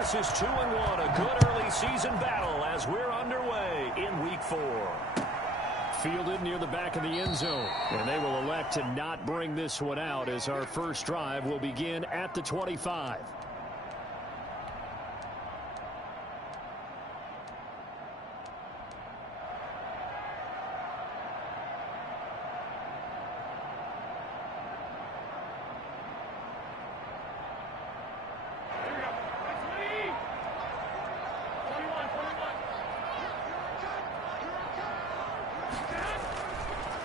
versus 2-1. A good early season battle as we're underway in Week 4. Fielded near the back of the end zone. And they will elect to not bring this one out as our first drive will begin at the 25.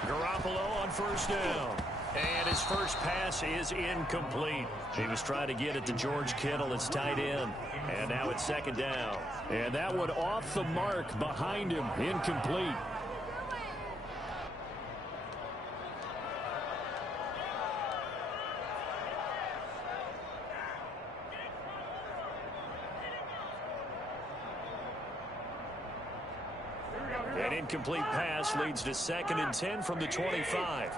Garoppolo on first down. And his first pass is incomplete. He was trying to get it to George Kittle, its tight end. And now it's second down. And that one off the mark behind him, incomplete. An incomplete pass leads to 2nd and 10 from the 25.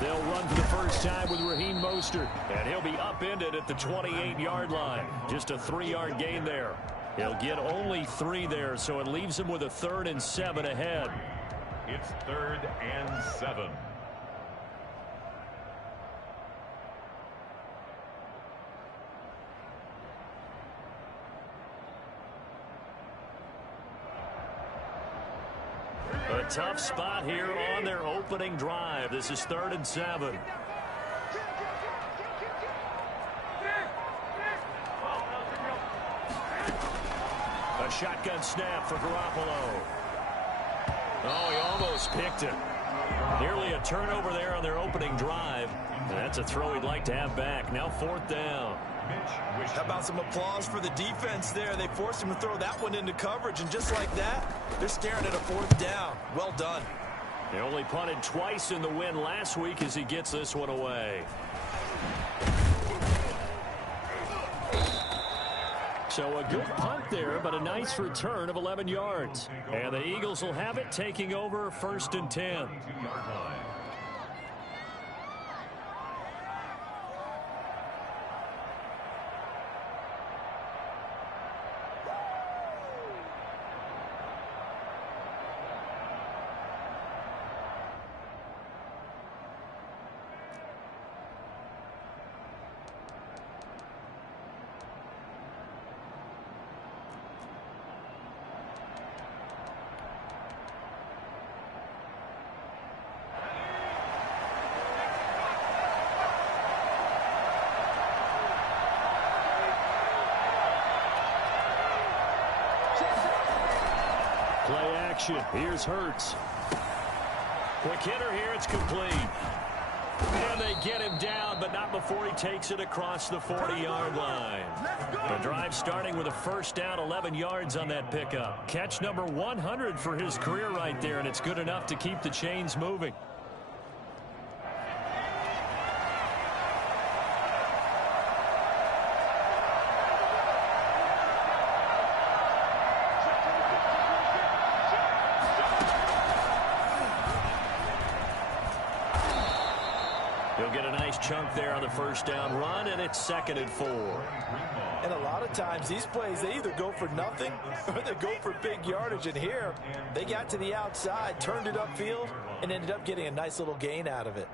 They'll run for the first time with Raheem Mostert, and he'll be upended at the 28-yard line. Just a 3-yard gain there. He'll get only 3 there, so it leaves him with a 3rd and 7 ahead. It's 3rd and 7. A tough spot here on their opening drive. This is 3rd and 7. A shotgun snap for Garoppolo. Oh, he almost picked it. Nearly a turnover there on their opening drive. And that's a throw he'd like to have back. Now 4th down. How about some applause for the defense there? They forced him to throw that one into coverage, and just like that, they're staring at a 4th down. Well done. He only punted twice in the win last week as he gets this one away. So a good punt there, but a nice return of 11 yards. And the Eagles will have it, taking over 1st and 10. Play action. Here's Hurts. Quick hitter here. It's complete. And they get him down, but not before he takes it across the 40-yard line. The drive starting with a first down, 11 yards on that pickup. Catch number 100 for his career right there, and it's good enough to keep the chains moving. He'll get a nice chunk there on the first down run, and it's 2nd and 4. And a lot of times these plays, they either go for nothing or they go for big yardage. And here, they got to the outside, turned it upfield, and ended up getting a nice little gain out of it.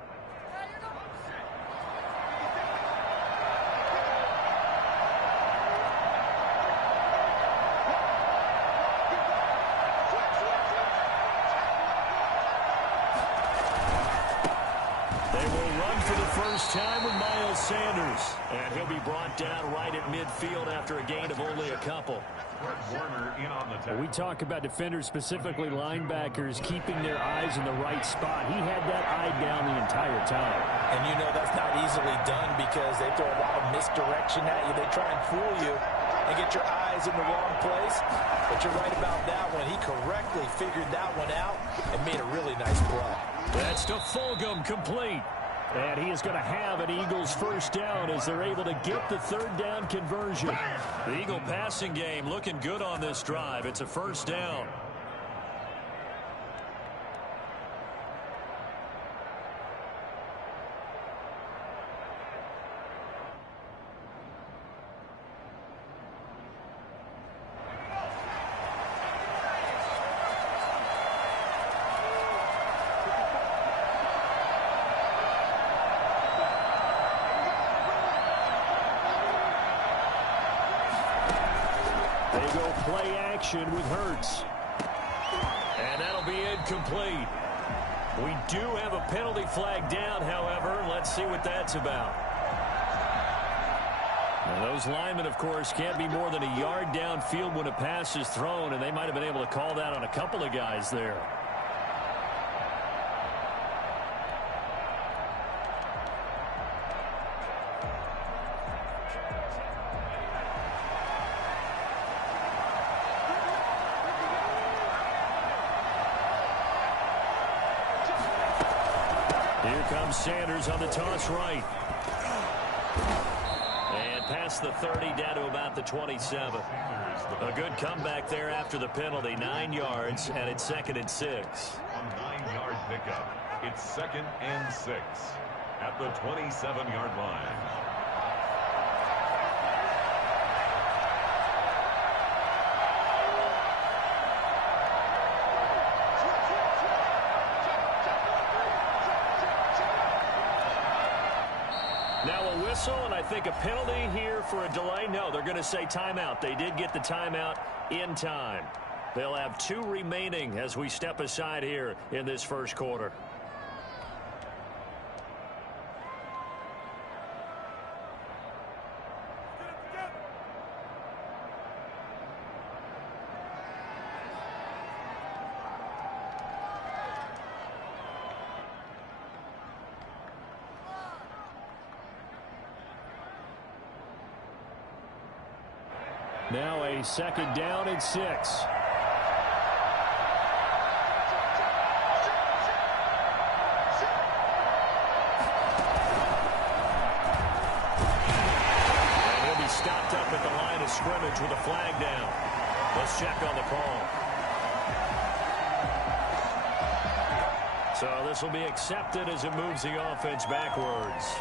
Time with Miles Sanders, and he'll be brought down right at midfield after a gain of only a couple. We talk about defenders, specifically linebackers, keeping their eyes in the right spot. He had that eye down the entire time. And you know that's not easily done because they throw a lot of misdirection at you. They try and fool you and get your eyes in the wrong place. But you're right about that one. He correctly figured that one out and made a really nice play. That's to Fulgham, complete. And he is going to have an Eagles first down as they're able to get the 3rd down conversion. The Eagle passing game looking good on this drive. It's a first down. They go play action with Hurts. And that'll be incomplete. We do have a penalty flag down, however. Let's see what that's about. Now, those linemen, of course, can't be more than a yard downfield when a pass is thrown, and they might have been able to call that on a couple of guys there. Here comes Sanders on the toss right. And past the 30 down to about the 27. A good comeback there after the penalty. 9 yards, and it's 2nd and 6. A 9-yard pickup. It's 2nd and 6 at the 27-yard line. Now a whistle, and I think a penalty here for a delay. No, they're going to say timeout. They did get the timeout in time. They'll have 2 remaining as we step aside here in this first quarter. Now a 2nd down and 6. And he'll be stopped up at the line of scrimmage with a flag down. Let's check on the call. So this will be accepted as it moves the offense backwards.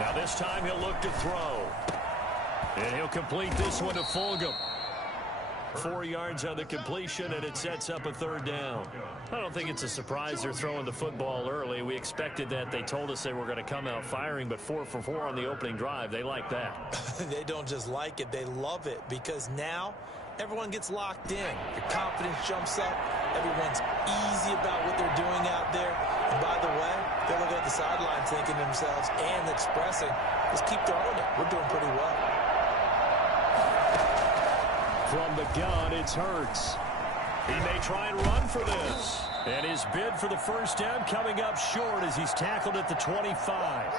Now this time he'll look to throw. And he'll complete this one to Fulgham. 4 yards on the completion, and it sets up a 3rd down. I don't think it's a surprise they're throwing the football early. We expected that. They told us they were going to come out firing, but 4 for 4 on the opening drive. They like that. They don't just like it, they love it, because now everyone gets locked in. Your confidence jumps up. Everyone's easy about what they're doing out there. And by the way, they're looking at the sideline thinking to themselves and expressing, just keep throwing it. We're doing pretty well. From the gun, it's Hurts. He may try and run for this. And his bid for the first down coming up short as he's tackled at the 25.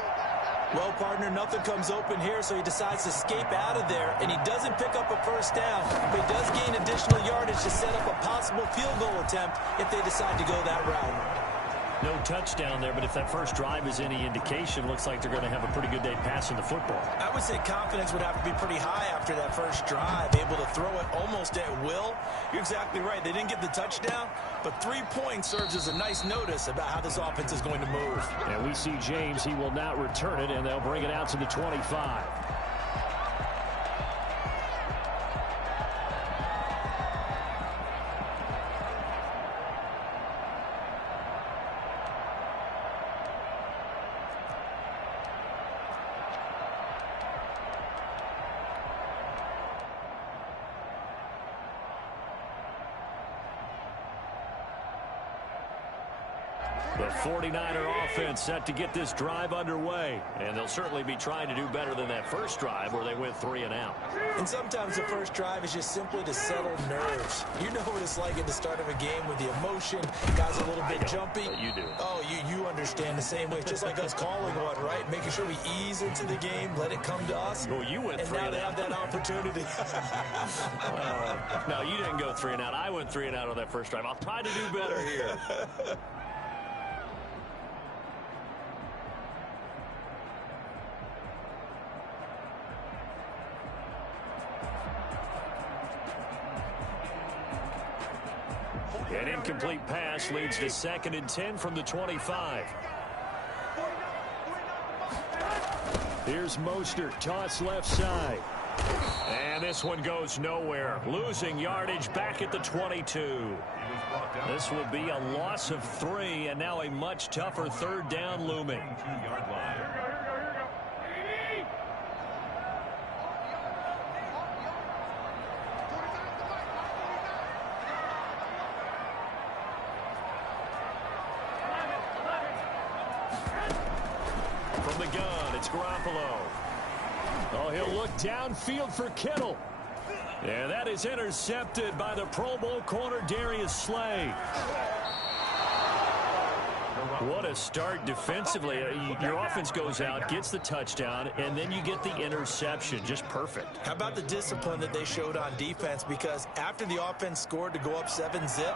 Well, partner, nothing comes open here, so he decides to escape out of there, and he doesn't pick up a first down, but he does gain additional yardage to set up a possible field goal attempt if they decide to go that route. No touchdown there, but if that first drive is any indication, looks like they're going to have a pretty good day passing the football. I would say confidence would have to be pretty high after that first drive, able to throw it almost at will. You're exactly right. They didn't get the touchdown, but 3 points serves as a nice notice about how this offense is going to move. And we see James. He will not return it, and they'll bring it out to the 25. The 49er offense set to get this drive underway, and they'll certainly be trying to do better than that first drive where they went 3 and out. And sometimes the first drive is just simply to settle nerves. You know what it's like at the start of a game with the emotion, guys are a little bit jumpy. You do. Oh, you understand the same way. It's just like us calling one, right? Making sure we ease into the game, let it come to us. Well, you went 3 and now they have that opportunity. No, you didn't go 3 and out. I went 3 and out on that first drive. I'll try to do better here. An incomplete pass leads to 2nd and 10 from the 25. Here's Mostert, toss left side. And this one goes nowhere. Losing yardage back at the 22. This will be a loss of 3, and now a much tougher 3rd down looming. From the gun, it's Garoppolo. Oh, he'll look downfield for Kittle. Yeah, that is intercepted by the Pro Bowl corner Darius Slay. What a start defensively. Your offense goes out, gets the touchdown, and then you get the interception. Just perfect. How about the discipline that they showed on defense? Because after the offense scored to go up 7-zip,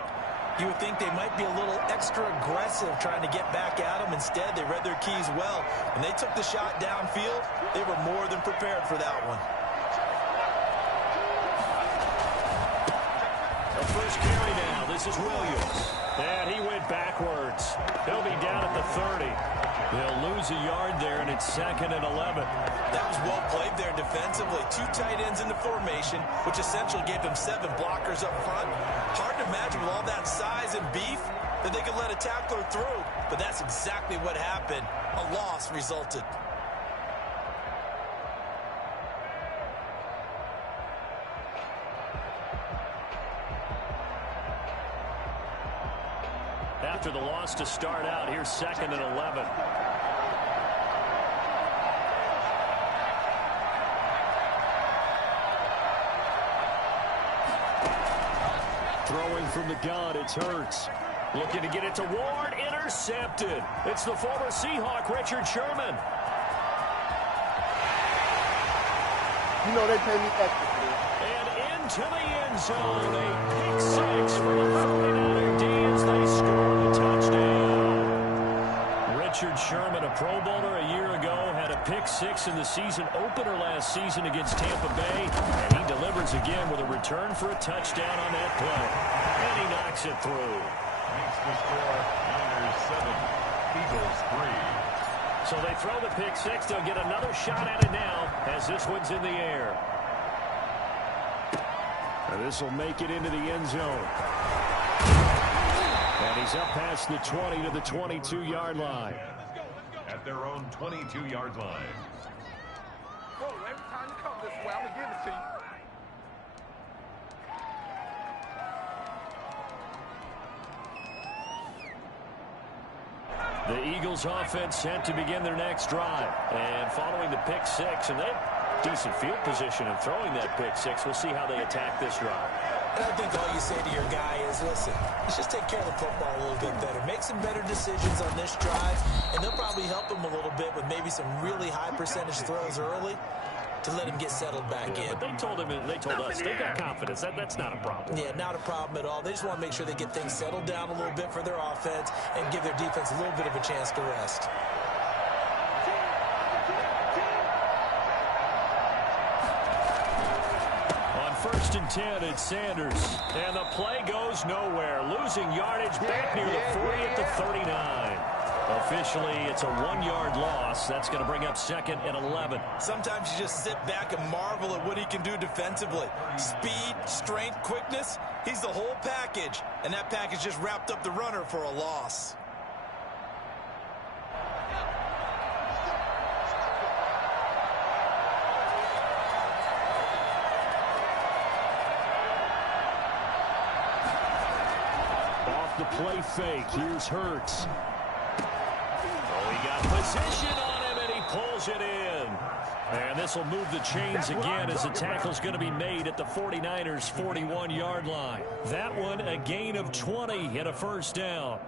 you would think they might be a little extra aggressive trying to get back at them. Instead, they read their keys well. When they took the shot downfield, they were more than prepared for that one. The first carry now. This is Williams. And he went backwards. He'll be down at the 30. They'll lose a yard there, and it's 2nd and 11. That was well played there defensively. 2 tight ends in the formation, which essentially gave them 7 blockers up front. Hard to imagine with all that size and beef that they could let a tackler through. But that's exactly what happened. A loss resulted. After the loss to start out, here's 2nd and 11. Throwing from the gun, it's Hurts. Looking to get it to Ward, intercepted. It's the former Seahawk, Richard Sherman. You know they pay me extra. And into the end zone, a pick 6 for the 49er D's. They score a touchdown. Richard Sherman, a Pro Bowler a year ago, had a pick 6 in the season opener last season against Tampa Bay, and he delivers again with a return for a touchdown on that play. And he knocks it through. Makes the score Niners 7, Eagles 3. So they throw the pick 6. They'll get another shot at it now as this one's in the air. And this will make it into the end zone. And he's up past the 20 to the 22-yard line. At their own 22-yard line. Bro, every time you come this way, I'm going to give it to you. The Eagles offense set to begin their next drive. And following the pick 6, and they have decent field position in throwing that pick 6. We'll see how they attack this drive. And I think all you say to your guy is, listen, let's just take care of the football a little bit better. Make some better decisions on this drive, and they'll probably help him a little bit with maybe some really high percentage throws early to let him get settled back in. But they told us they got confidence. That's not a problem. Yeah, not a problem at all. They just want to make sure they get things settled down a little bit for their offense and give their defense a little bit of a chance to rest. On 1st and 10, it's Sanders. And the play goes nowhere. Losing yardage back near the 40 at the 39. Officially, it's a 1-yard loss. That's going to bring up 2nd and 11. Sometimes you just sit back and marvel at what he can do defensively. Speed, strength, quickness. He's the whole package. And that package just wrapped up the runner for a loss. Off the play fake. Here's Hurts. Oh, he got position on him, and he pulls it in. And this will move the chains again as the tackle's going to be made at the 49ers' 41-yard line. That one, a gain of 20 and a first down.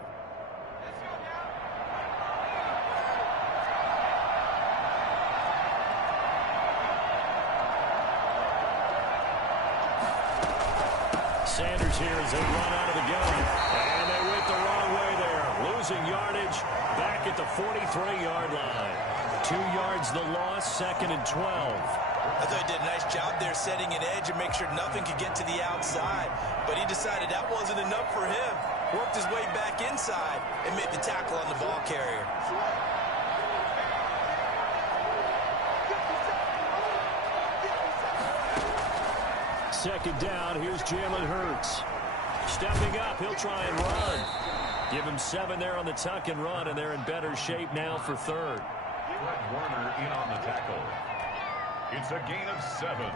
Sanders here as they run out of the gun. And they went the wrong way there. Losing yardage back at the 43-yard line. 2 yards the loss, 2nd and 12. I thought he did a nice job there setting an edge and make sure nothing could get to the outside. But he decided that wasn't enough for him. Worked his way back inside and made the tackle on the ball carrier. Second down, here's Jalen Hurts. Stepping up, he'll try and run. Give him 7 there on the tuck and run, and they're in better shape now for third. Fred Warner in on the tackle. It's a gain of 7.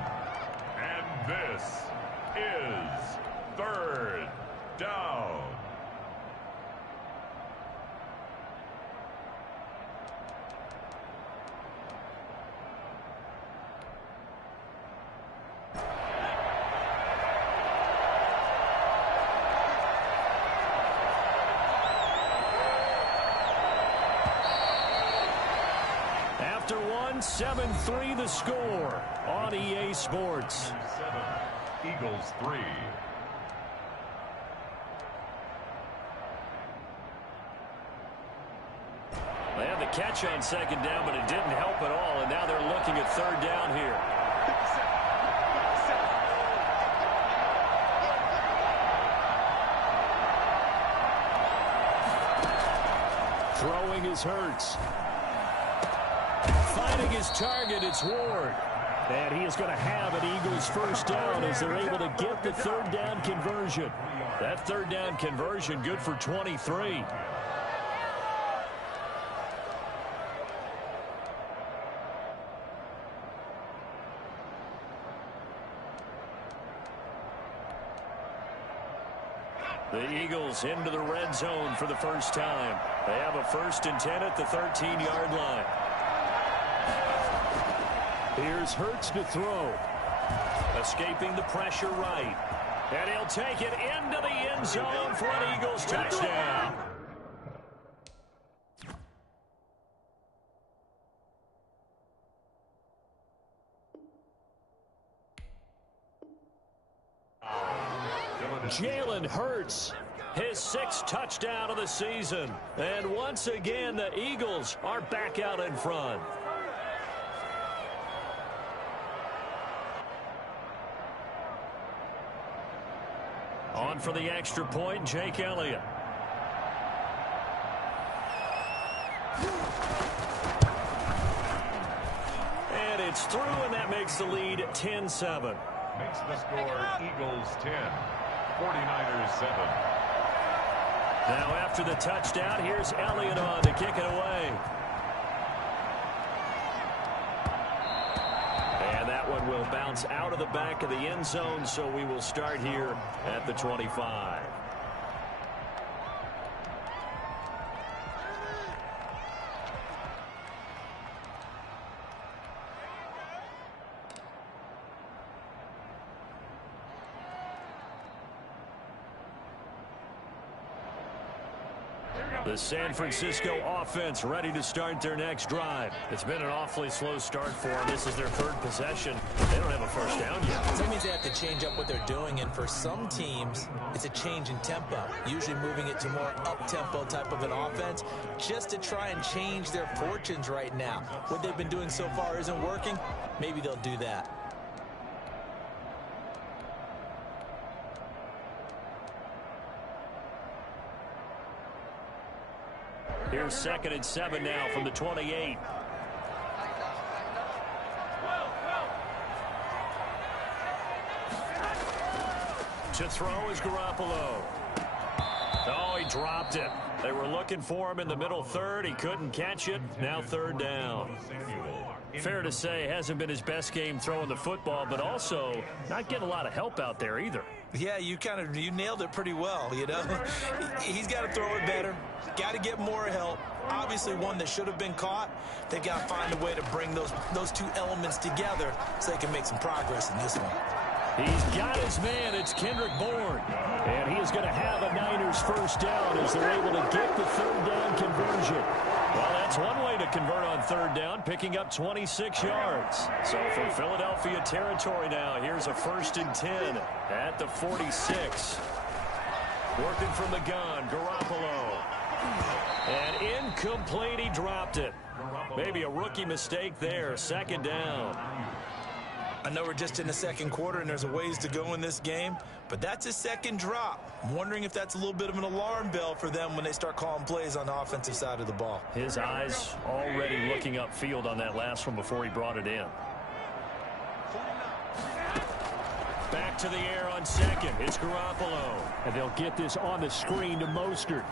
And this is third down. After 7-3 the score on EA Sports. 7, Eagles 3. They had the catch on second down, but it didn't help at all, and now they're looking at third down here. Throwing is Hurts. Finding his target, it's Ward. And he is going to have an Eagles first down as they're able to get the third down conversion. That third down conversion good for 23. The Eagles into the red zone for the first time. They have a 1st and 10 at the 13-yard line. Here's Hurts to throw. Escaping the pressure right. And he'll take it into the end zone for an Eagles touchdown. Jalen Hurts, his 6th touchdown of the season. And once again, the Eagles are back out in front. On for the extra point, Jake Elliott. And it's through, and that makes the lead 10-7. Makes the score Eagles 10, 49ers 7. Now after the touchdown, here's Elliott on to kick it away. And that one will bounce out of the back of the end zone, so we will start here at the 25. The San Francisco offense ready to start their next drive. It's been an awfully slow start for them. This is their 3rd possession. They don't have a first down yet. So that means they have to change up what they're doing, and for some teams, it's a change in tempo, usually moving it to more up-tempo type of an offense just to try and change their fortunes right now. What they've been doing so far isn't working. Maybe they'll do that. Here's 2nd and 7 now from the 28. To throw is Garoppolo. Oh, he dropped it. They were looking for him in the middle 3rd. He couldn't catch it. Now 3rd down. Fair to say, hasn't been his best game throwing the football, but also not getting a lot of help out there either. Yeah, you nailed it pretty well, you know. He's got to throw it better. Got to get more help. Obviously one that should have been caught. They've got to find a way to bring those two elements together so they can make some progress in this one. He's got his man. It's Kendrick Bourne. And he is going to have a Niners first down as they're able to get the 3rd down conversion. Well, that's one way to convert on 3rd down, picking up 26 yards. So from Philadelphia territory now, here's a 1st and 10 at the 46. Working from the gun, Garoppolo. And incomplete, he dropped it. Maybe a rookie mistake there, 2nd down. I know we're just in the second quarter and there's a ways to go in this game, but that's a second drop. I'm wondering if that's a little bit of an alarm bell for them when they start calling plays on the offensive side of the ball. His eyes already looking upfield on that last one before he brought it in. Back to the air on second. It's Garoppolo. And they'll get this on the screen to Mostert.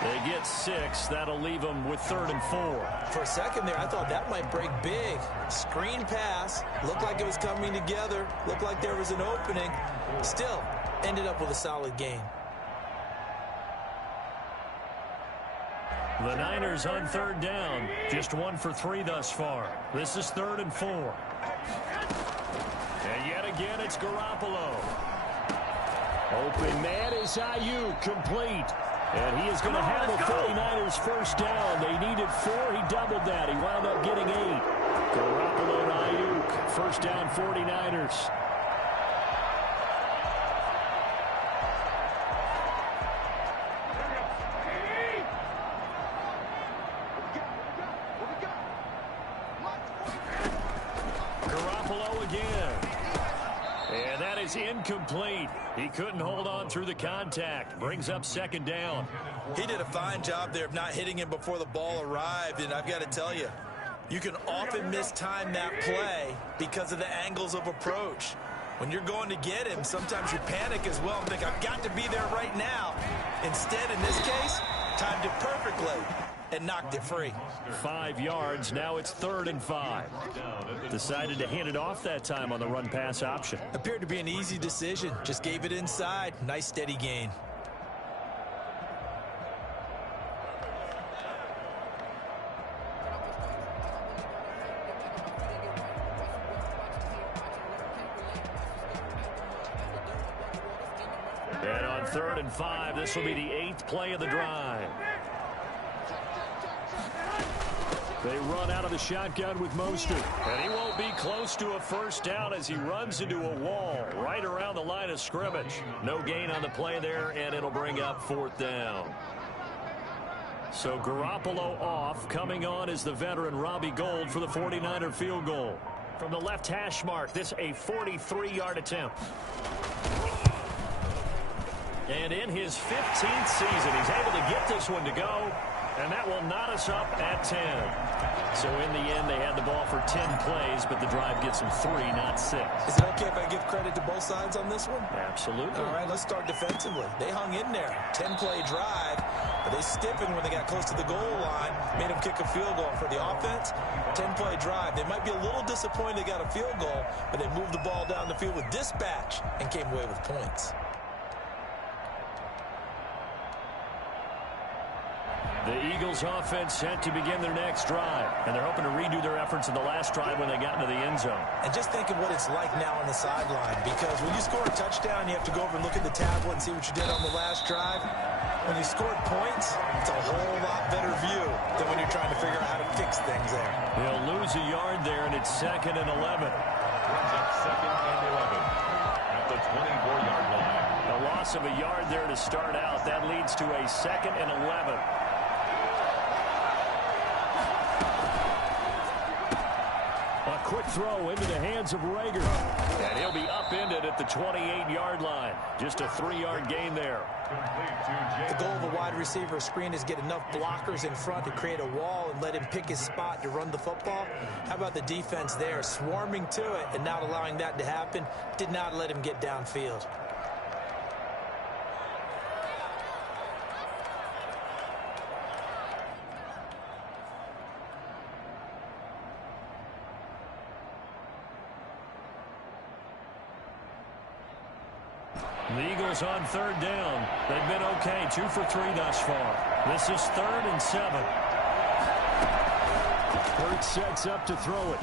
They get 6. That'll leave them with 3rd and 4. For a second there, I thought that might break big. Screen pass. Looked like it was coming together. Looked like there was an opening. Still, ended up with a solid gain. The Niners on 3rd down. Just 1 for 3 thus far. This is 3rd and 4. And yet again, it's Garoppolo. Open man is Ayuk, complete. And he is going to have the 49ers first down. They needed 4. He doubled that. He wound up getting 8. Garoppolo to Ayuk. First down, 49ers. Garoppolo again. And that is incomplete. He couldn't hold on through the contact. Brings up 2nd down. He did a fine job there of not hitting him before the ball arrived, and I've got to tell you, you can often mistime that play because of the angles of approach. When you're going to get him, sometimes you panic as well and think, I've got to be there right now. Instead, in this case, timed it perfectly and knocked it free. 5 yards. Now it's 3rd and 5. Decided to hand it off that time on the run-pass option. Appeared to be an easy decision. Just gave it inside. Nice, steady gain. And on 3rd and 5, this will be the 8th play of the drive. They run out of the shotgun with Mostert. And he won't be close to a first down as he runs into a wall right around the line of scrimmage. No gain on the play there, and it'll bring up 4th down. So Garoppolo off. Coming on is the veteran Robbie Gould for the 49er field goal. From the left hash mark, this a 43-yard attempt. And in his 15th season, he's able to get this one to go. And that will knot us up at 10. So in the end, they had the ball for 10 plays, but the drive gets them 3, not 6. Is it okay if I give credit to both sides on this one? Absolutely. All right, let's start defensively. They hung in there. 10-play drive, but they stiffened when they got close to the goal line, made them kick a field goal. For the offense, 10-play drive. They might be a little disappointed they got a field goal, but they moved the ball down the field with dispatch and came away with points. The Eagles offense set to begin their next drive, and they're hoping to redo their efforts in the last drive when they got into the end zone. And just think of what it's like now on the sideline, because when you score a touchdown, you have to go over and look at the tablet and see what you did on the last drive. When you scored points, it's a whole lot better view than when you're trying to figure out how to fix things there. They'll lose a yard there, and it's 2nd and 11. Brings up 2nd and 11 at the 24-yard line. A loss of a yard there to start out. That leads to a 2nd and 11. Quick throw into the hands of Rager. And he'll be upended at the 28-yard line. Just a 3-yard gain there. The goal of a wide receiver screen is get enough blockers in front to create a wall and let him pick his spot to run the football. How about the defense there, swarming to it and not allowing that to happen? Did not let him get downfield. The Eagles on 3rd down. They've been okay, 2 for 3 thus far. This is 3rd and 7. Hurts sets up to throw it.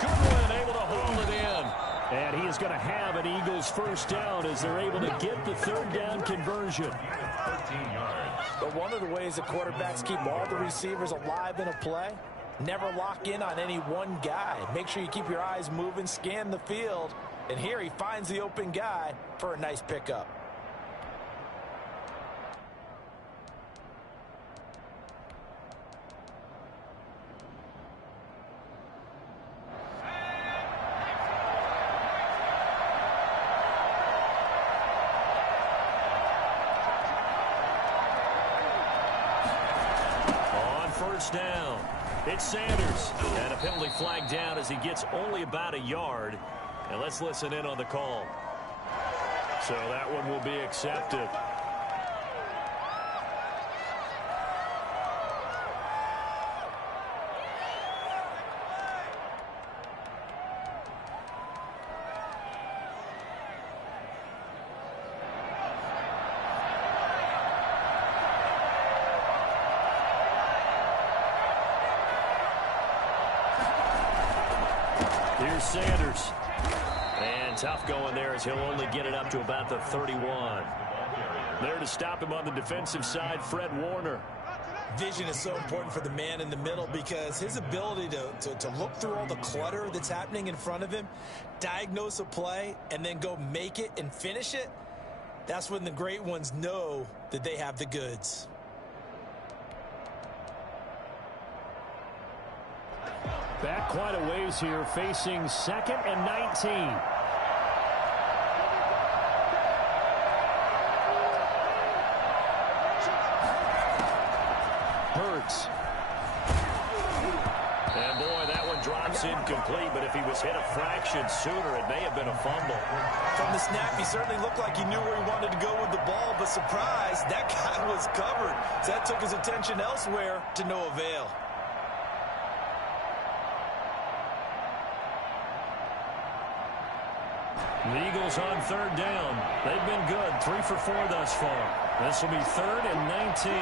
Goodwin able to hold it in. And he is going to have an Eagles first down as they're able to get the 3rd down conversion. 13 yards. But one of the ways the quarterbacks keep all the receivers alive in a play, never lock in on any one guy. Make sure you keep your eyes moving, scan the field. And here he finds the open guy for a nice pickup. first down. It's Sanders. And a penalty flag down as he gets only about a yard. And let's listen in on the call. So that one will be accepted. Here's Sanders. And tough going there as he'll only get it up to about the 31. There to stop him on the defensive side, Fred Warner. Vision is so important for the man in the middle because his ability to look through all the clutter that's happening in front of him, diagnose a play, and then go make it and finish it, that's when the great ones know that they have the goods. Back quite a ways here, facing 2nd and 19. Hurts. And boy, that one drops incomplete, but if he was hit a fraction sooner, it may have been a fumble. From the snap, he certainly looked like he knew where he wanted to go with the ball, but surprise, that guy was covered. So that took his attention elsewhere to no avail. The Eagles on 3rd down. They've been good, 3 for 4 thus far. This will be 3rd and 19.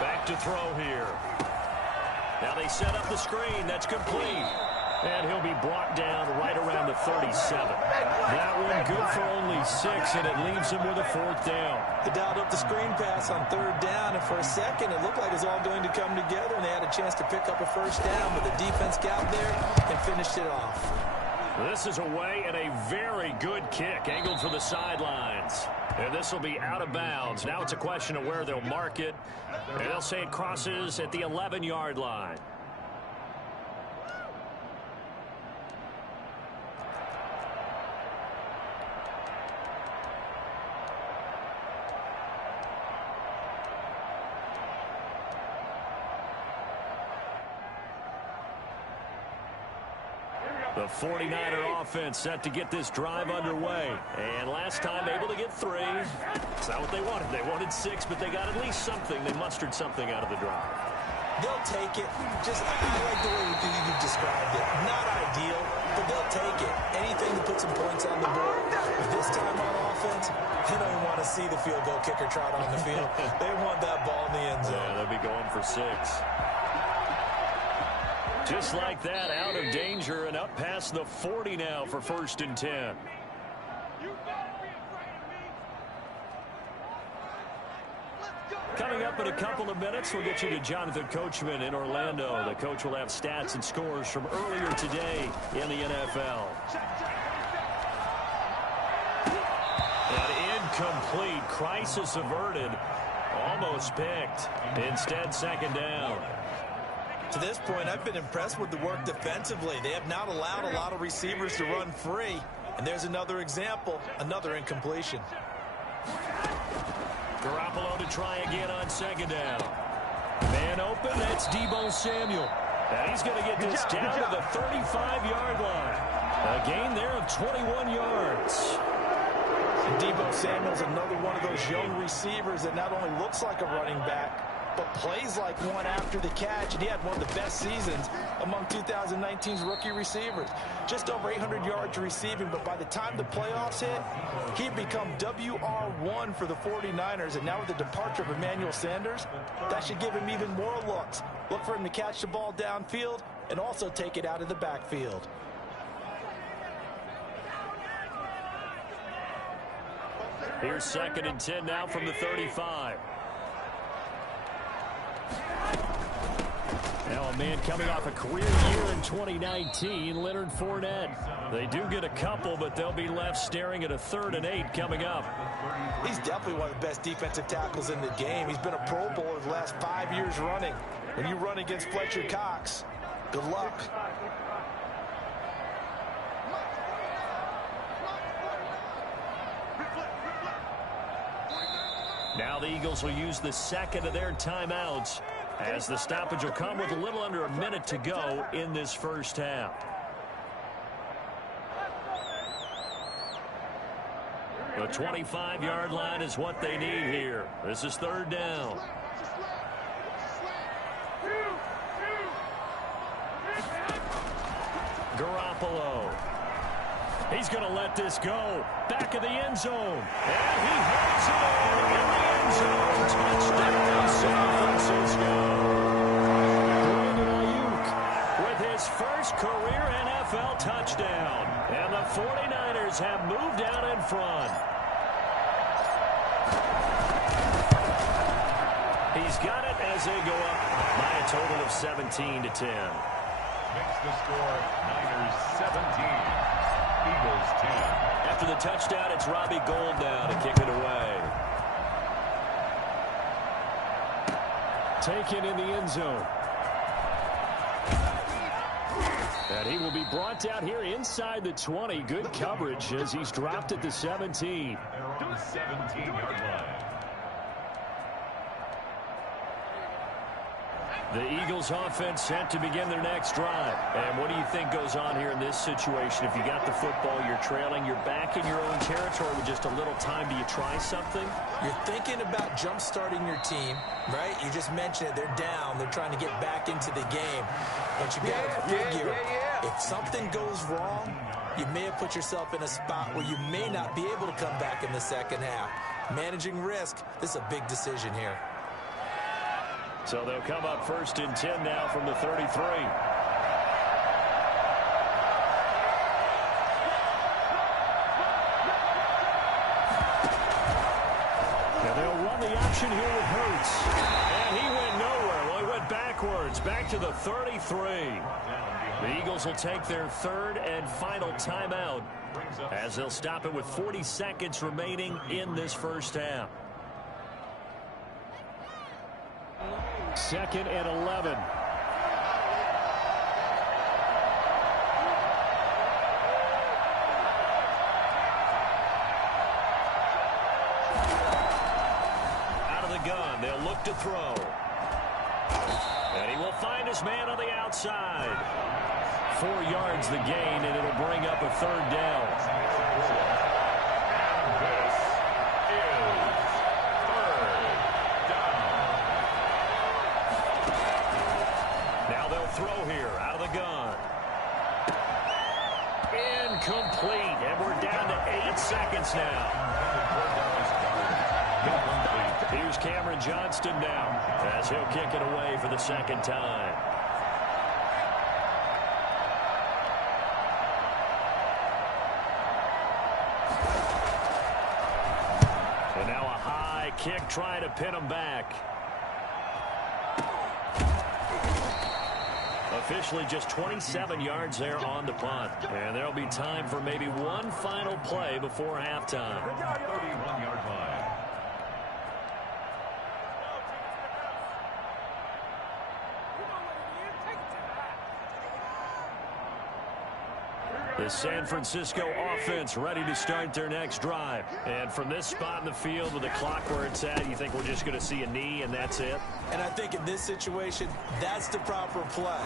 Back to throw here. Now they set up the screen. That's complete. And he'll be brought down right around the 37. That one good for only 6, and it leaves him with a 4th down. They dialed up the screen pass on 3rd down, and for a second it looked like it was all going to come together, and they had a chance to pick up a 1st down, but the defense got there and finished it off. This is away and a very good kick, angled for the sidelines. And this will be out of bounds. Now it's a question of where they'll mark it, and they'll say it crosses at the 11-yard line. The 49er offense set to get this drive underway. And last time able to get 3. It's not what they wanted. They wanted 6, but they got at least something. They mustered something out of the drive. They'll take it. Just, I like the way you described it. Not ideal, but they'll take it. Anything to put some points on the board. But this time on offense, they don't even want to see the field goal kicker trot on the field. They want that ball in the end zone. Yeah, they'll be going for 6. Just like that, out of danger and up past the 40 now for 1st and 10. Coming up in a couple of minutes, we'll get you to Jonathan Coachman in Orlando. The coach will have stats and scores from earlier today in the NFL. An incomplete, crisis averted, almost picked. Instead, 2nd down. To this point, I've been impressed with the work defensively. They have not allowed a lot of receivers to run free. And there's another example, another incompletion. Garoppolo to try again on 2nd down. Man open, that's Deebo Samuel. And he's going to get this down to the 35-yard line. A gain there of 21 yards. And Deebo Samuel's another one of those young receivers that not only looks like a running back, but plays like one after the catch, and he had one of the best seasons among 2019's rookie receivers. Just over 800 yards receiving, but by the time the playoffs hit, he'd become WR1 for the 49ers, and now with the departure of Emmanuel Sanders, that should give him even more looks. Look for him to catch the ball downfield and also take it out of the backfield. Here's 2nd and 10 now from the 35. Now a man coming off a career year in 2019, Leonard Fournette. They do get a couple, but they'll be left staring at a 3rd and 8 coming up. He's definitely one of the best defensive tackles in the game. He's been a Pro Bowler the last 5 years running. When you run against Fletcher Cox, good luck. Now the Eagles will use the second of their timeouts as the stoppage will come with a little under a minute to go in this first half. The 25-yard line is what they need here. This is third down. Garoppolo. He's going to let this go. Back of the end zone. And he holds it in the end zone. Touchdown, San Francisco. Brandon Ayuk with his first career NFL touchdown. And the 49ers have moved out in front. He's got it as they go up by a total of 17-10. Makes the score Niners 17, Eagles 10. After the touchdown, it's Robbie Gould now to kick it away. Taken in the end zone. And he will be brought down here inside the 20. Good coverage as he's dropped at the 17. They're on the 17-yard line. The Eagles offense set to begin their next drive. And what do you think goes on here in this situation? If you got the football, you're trailing, you're back in your own territory with just a little time. Do you try something? You're thinking about jump-starting your team, right? You just mentioned it. They're down. They're trying to get back into the game. But you got to figure if something goes wrong, you may have put yourself in a spot where you may not be able to come back in the second half. Managing risk, this is a big decision here. So they'll come up first and 10 now from the 33. And they'll run the option here with Hurts. And he went nowhere. Well, he went backwards, back to the 33. The Eagles will take their third and final timeout as they'll stop it with 40 seconds remaining in this first half. Second and 11. Out of the gun, they'll look to throw. And he will find his man on the outside. 4 yards the gain, and it'll bring up a third down. Throw here out of the gun. Incomplete, and we're down to 8 seconds now. Here's Cameron Johnston now as he'll kick it away for the second time. And now a high kick trying to pin him back. Officially just 27 yards there on the punt. And there'll be time for maybe one final play before halftime. 31-yard line. The San Francisco offense ready to start their next drive. And from this spot in the field with the clock where it's at, you think we're just going to see a knee and that's it? And I think in this situation, that's the proper play.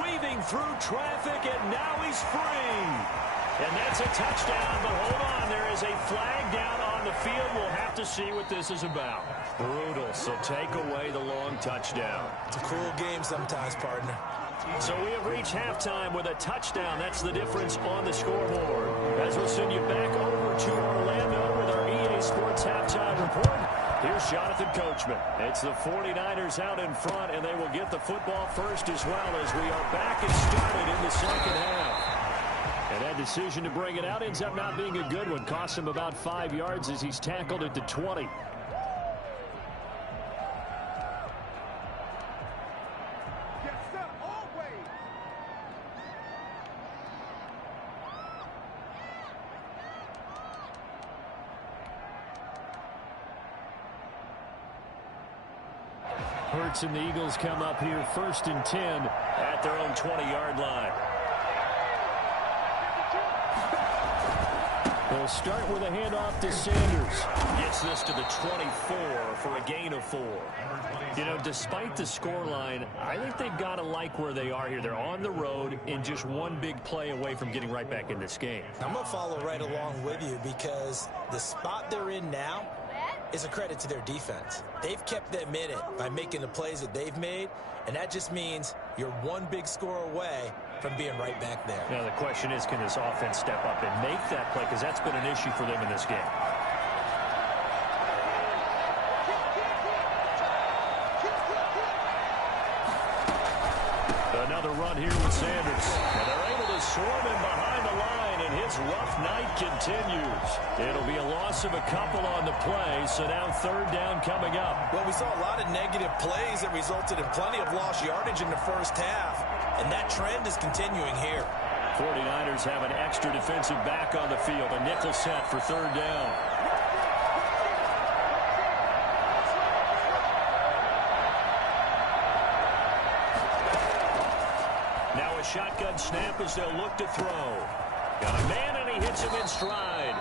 Weaving through traffic, and now he's free. And that's a touchdown, but hold on, there is a flag down on the field. We'll have to see what this is about. Brutal, so take away the long touchdown. It's a cruel game sometimes, partner. So we have reached halftime with a touchdown. That's the difference on the scoreboard. As we'll send you back over to Orlando with our EA Sports Halftime Report. Here's Jonathan Coachman. It's the 49ers out in front, and they will get the football first as well as we are back and started in the second half. And that decision to bring it out ends up not being a good one. Costs him about 5 yards as he's tackled at the 20. Hurts and the Eagles come up here first and 10 at their own 20-yard line. They'll start with a handoff to Sanders. Gets this to the 24 for a gain of 4. You know, despite the scoreline, I think they've got to like where they are here. They're on the road and just one big play away from getting right back in this game. I'm going to follow right along with you because the spot they're in now is a credit to their defense. They've kept them in it by making the plays that they've made, and that just means you're one big score away from being right back there. Now the question is, can this offense step up and make that play? Because that's been an issue for them in this game. Another run here with Sanders. And they're able to swarm him behind the line, and his rough night continues. It'll be a loss of a couple on the play, so now third down coming up. Well, we saw a lot of negative plays that resulted in plenty of lost yardage in the first half, and that trend is continuing here. 49ers have an extra defensive back on the field, a nickel set for third down. Now a shotgun snap as they'll look to throw. Got a man, and he hits him in stride.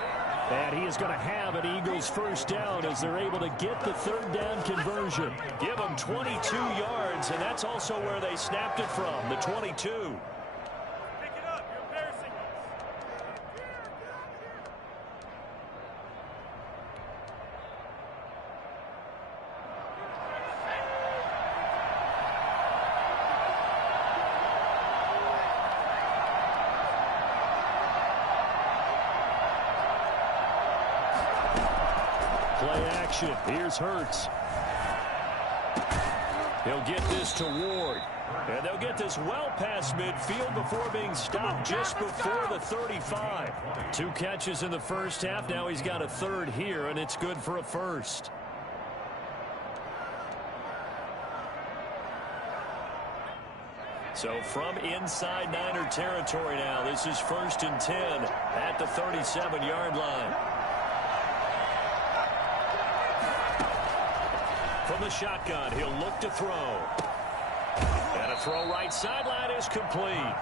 And he is going to have an Eagles first down as they're able to get the third down conversion. Give them 22 yards, and that's also where they snapped it from, the 22. Pick it up. You're embarrassing us. Play action. Here's Hurts. He'll get this to Ward. And they'll get this well past midfield before being stopped just before the 35. 2 catches in the first half. Now he's got a third here, and it's good for a first. So from inside Niner territory now, this is 1st and 10 at the 37-yard line. From the shotgun, he'll look to throw. And a throw right sideline is complete.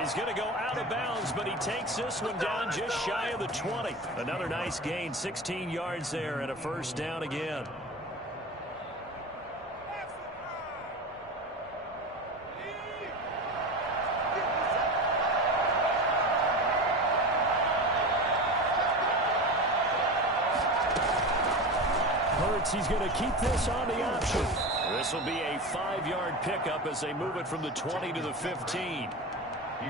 He's going to go out of bounds, but he takes this one down just shy of the 20. Another nice gain, 16 yards there, and a first down again. He's going to keep this on the option. This will be a 5-yard pickup as they move it from the 20 to the 15.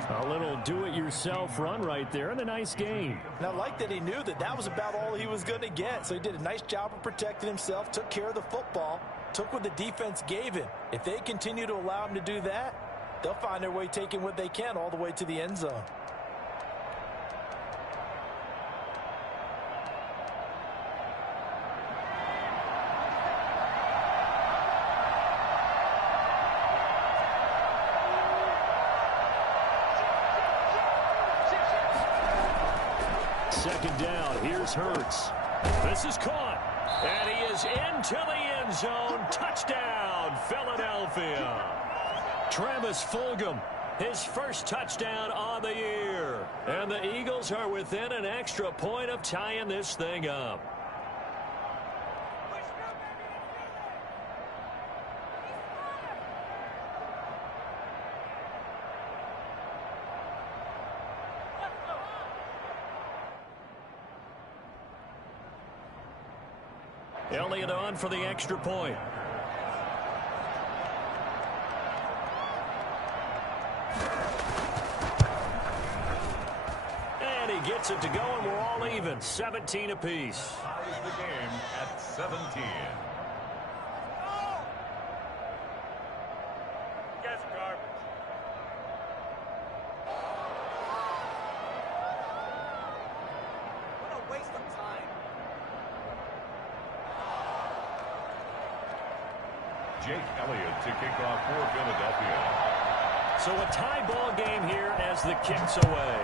A little do-it-yourself run right there, and a nice gain. And I like that he knew that that was about all he was going to get, so he did a nice job of protecting himself, took care of the football, took what the defense gave him. If they continue to allow him to do that, they'll find their way taking what they can all the way to the end zone. Second down. Here's Hurts. This is caught. And he is into the end zone. Touchdown, Philadelphia. Travis Fulgham, his first touchdown on the year. And the Eagles are within an extra point of tying this thing up. Elliott on for the extra point. And he gets it to go, and we're all even. 17 apiece. Ties the game at 17. You guys are garbage. What a waste of time. Jake Elliott to kick off for Philadelphia. So a tie ball game here as the kick's away.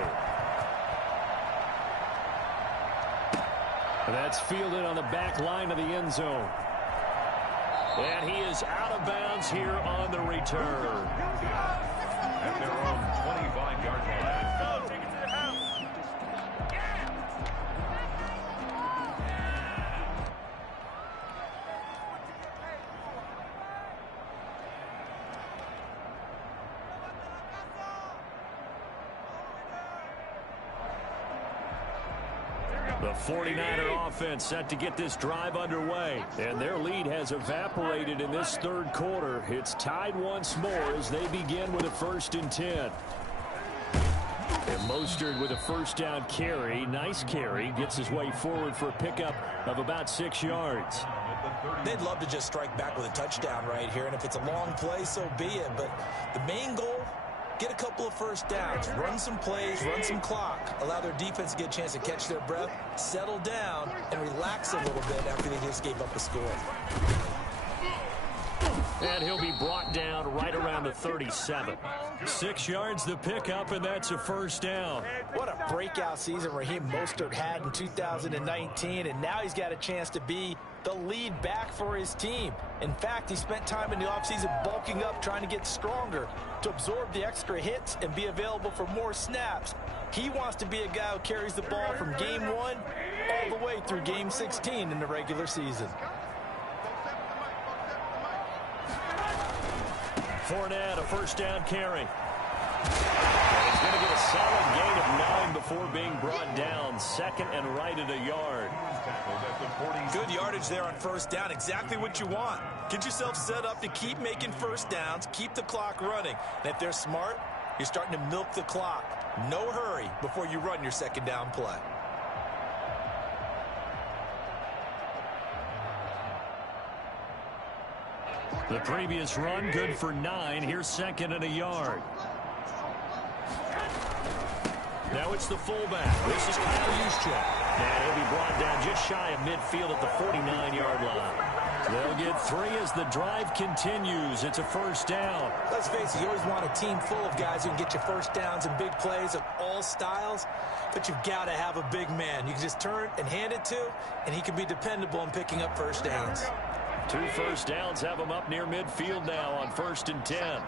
That's fielded on the back line of the end zone. And he is out of bounds here on the return. At their own 25-yard line. Go, take it to the house. The 49er offense set to get this drive underway. And their lead has evaporated in this third quarter. It's tied once more as they begin with a 1st and 10. And Mostert with a first down carry. Nice carry. Gets his way forward for a pickup of about 6 yards. They'd love to just strike back with a touchdown right here. And if it's a long play, so be it. But the main goal, get a couple of first downs, run some plays, run some clock, allow their defense to get a chance to catch their breath, settle down, and relax a little bit after they just gave up a score. And he'll be brought down right around the 37. 6 yards the pickup, and that's a first down. What a breakout season Raheem Mostert had in 2019, and now he's got a chance to be the lead back for his team. In fact, he spent time in the offseason bulking up, trying to get stronger, to absorb the extra hits and be available for more snaps. He wants to be a guy who carries the ball from game 1 all the way through game 16 in the regular season. Fournette, a first down carry. And he's going to get a solid gain of 9 before being brought down. Second and right at a yard. Good yardage there on first down. Exactly what you want. Get yourself set up to keep making first downs, keep the clock running. And if they're smart, you're starting to milk the clock. No hurry before you run your second down play. The previous run, good for 9. Here's second and a yard. Now it's the fullback. This is Kyle Juszczyk. And he'll be brought down just shy of midfield at the 49-yard line. They'll get 3 as the drive continues. It's a first down. Let's face it, you always want a team full of guys who can get you first downs and big plays of all styles, but you've got to have a big man you can just turn and hand it to, and he can be dependable in picking up first downs. 2 first downs have him up near midfield now on 1st and 10.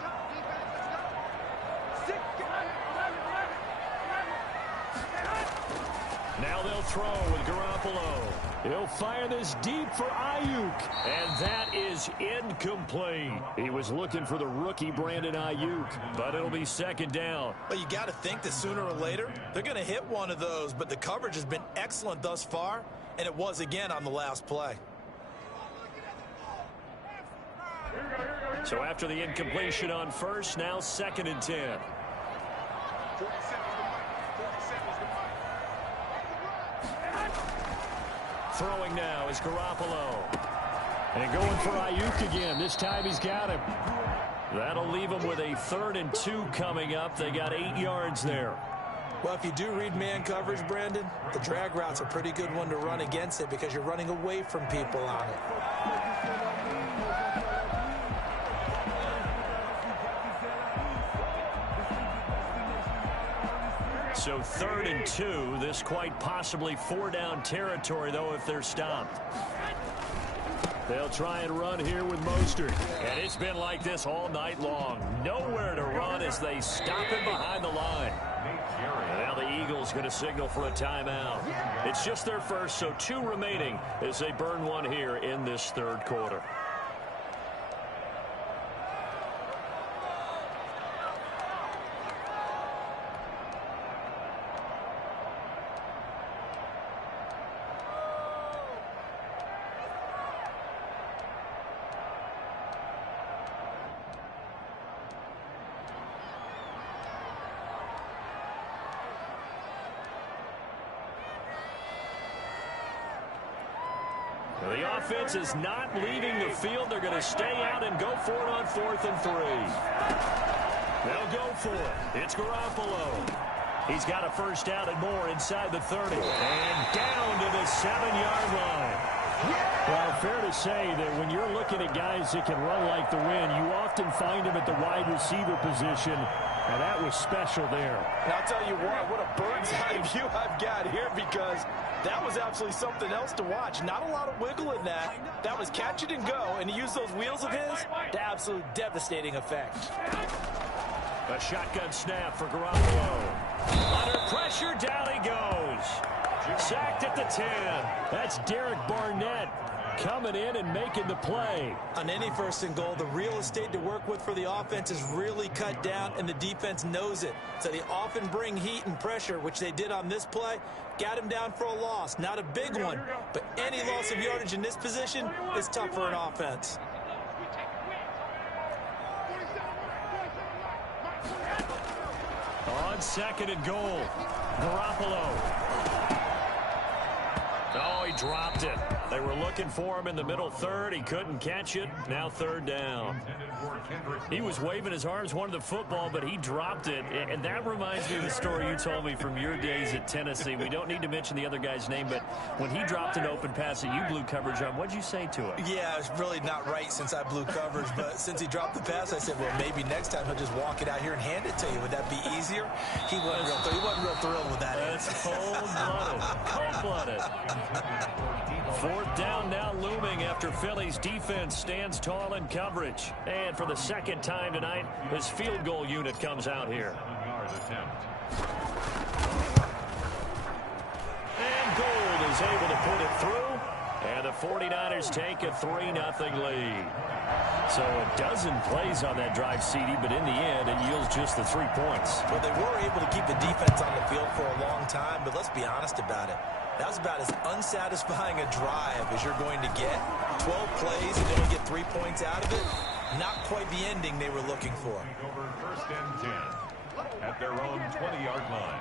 Now they'll throw with Garoppolo. He'll fire this deep for Ayuk. And that is incomplete. He was looking for the rookie Brandon Ayuk, but it'll be second down. Well, you got to think that sooner or later, they're going to hit one of those, but the coverage has been excellent thus far, and it was again on the last play. So after the incompletion on first, now 2nd and 10. Throwing now is Garoppolo. And going for Ayuk again. This time he's got him. That'll leave him with a 3rd and 2 coming up. They got 8 yards there. Well, if you do read man coverage, Brandon, the drag route's a pretty good one to run against it because you're running away from people on it. So 3rd and 2, this quite possibly 4-down territory, though, if they're stopped. They'll try and run here with Mostert. And it's been like this all night long. Nowhere to run as they stop him behind the line. And now the Eagles going to signal for a timeout. It's just their first, so 2 remaining as they burn one here in this third quarter. The offense is not leaving the field. They're going to stay out and go for it on 4th and 3. They'll go for it. It's Garoppolo. He's got a first down and more inside the 30. And down to the 7-yard line. Well, fair to say that when you're looking at guys that can run like the wind, you often find them at the wide receiver position. And that was special there. And I'll tell you what a bird's eye view I've got here because that was absolutely something else to watch. Not a lot of wiggle in that. That was catch it and go, and he used those wheels of his to absolute devastating effect. A shotgun snap for Garoppolo. Under pressure, down he goes. Sacked at the 10. That's Derek Barnett. coming in and making the play. On any first and goal, the real estate to work with for the offense is really cut down, and the defense knows it. So they often bring heat and pressure, which they did on this play. Got him down for a loss. Not a big one, but any loss of yardage in this position is tough for an offense. On second and goal, Garoppolo. Oh, he dropped it. They were looking for him in the middle third. He couldn't catch it. Now third down. He was waving his arms, wanted the football, but he dropped it. And that reminds me of the story you told me from your days at Tennessee. We don't need to mention the other guy's name, but when he dropped an open pass that you blew coverage on, what'd you say to him? Yeah, it's really not right since I blew coverage, but since he dropped the pass, I said, well, maybe next time he'll just walk it out here and hand it to you. Would that be easier? He wasn't real thrilled with that. That's cold-blooded. Cold-blooded. Fourth down now looming after Philly's defense stands tall in coverage. And for the second time tonight, his field goal unit comes out here. And Gould is able to put it through. And the 49ers take a 3-0 lead. So a dozen plays on that drive, CD, but in the end, it yields just the 3 points. Well, they were able to keep the defense on the field for a long time, but let's be honest about it. That was about as unsatisfying a drive as you're going to get. 12 plays and only get 3 points out of it. Not quite the ending they were looking for. Over first and 10 at their own 20-yard line.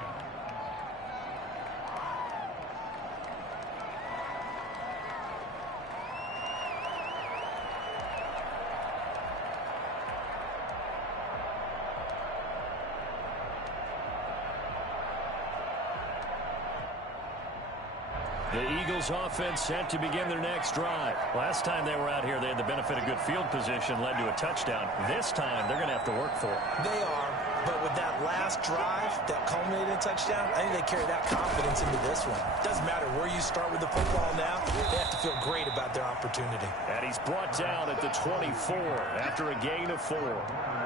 The Eagles offense set to begin their next drive. Last time they were out here, they had the benefit of good field position, led to a touchdown. This time, they're going to have to work for it. They are, but with that last drive that culminated in a touchdown, I think they carry that confidence into this one. Doesn't matter where you start with the football now, they have to feel great about their opportunity. And he's brought down at the 24 after a gain of 4.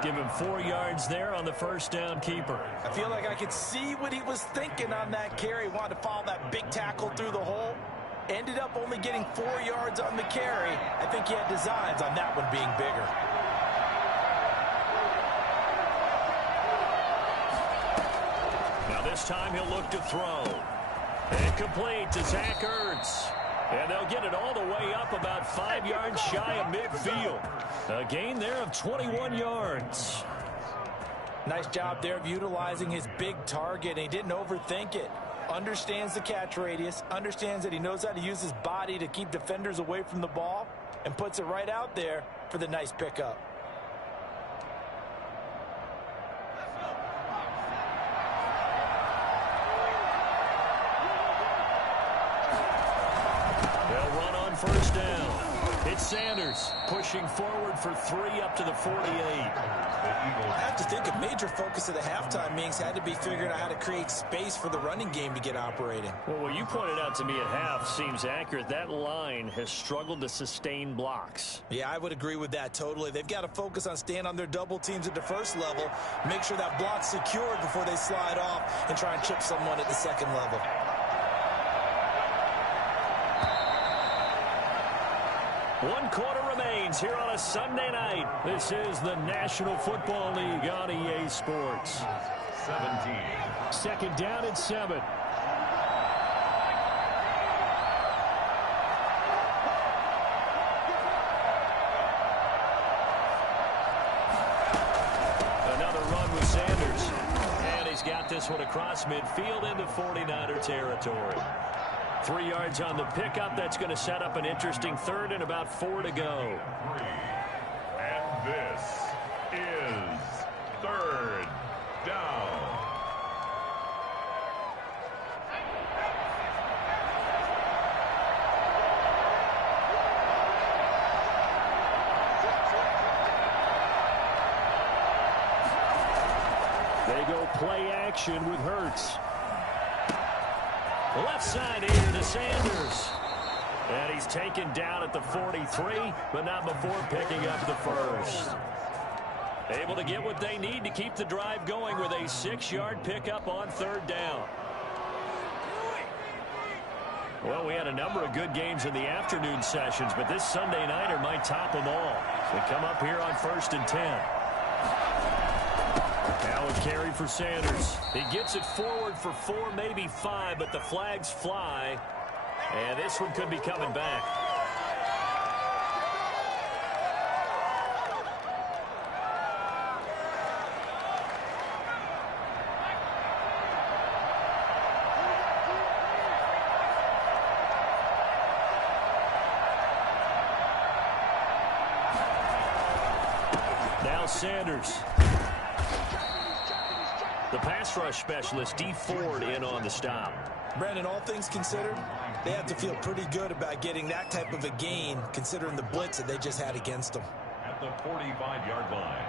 Give him 4 yards there on the first down keeper. I feel like I could see what he was thinking on that carry. Wanted to follow that big tackle through the hole. Ended up only getting 4 yards on the carry. I think he had designs on that one being bigger. Now this time he'll look to throw. Incomplete to Zach Ertz. And they'll get it all the way up about 5 yards shy of midfield. A gain there of 21 yards. Nice job there of utilizing his big target. And he didn't overthink it. Understands the catch radius. Understands that he knows how to use his body to keep defenders away from the ball. And puts it right out there for the nice pickup. They'll run on first down. It's Sanders pushing forward for 3 up to the 48. I have to think a major focus of the halftime meetings had to be figuring out how to create space for the running game to get operating. Well, what you pointed out to me at half seems accurate. That line has struggled to sustain blocks. Yeah, I would agree with that totally. They've got to focus on staying on their double teams at the first level, make sure that block's secured before they slide off and try and chip someone at the second level. One quarter remains here on a Sunday night. This is the National Football League on EA Sports. 17. Second down and 7. Another run with Sanders. And he's got this one across midfield into 49er territory. 3 yards on the pickup. That's going to set up an interesting third and about 4 to go. And this is third down. They go play action with Hurts. Left side here to Sanders. And he's taken down at the 43, but not before picking up the first. Able to get what they need to keep the drive going with a 6-yard pickup on third down. Well, we had a number of good games in the afternoon sessions, but this Sunday nighter might top them all. So we come up here on 1st and 10. Now a carry for Sanders. He gets it forward for 4, maybe 5, but the flags fly. And this one could be coming back. Now Sanders. The pass rush specialist, Dee Ford, in on the stop. Brandon, all things considered, they have to feel pretty good about getting that type of a gain, considering the blitz that they just had against them. At the 45-yard line.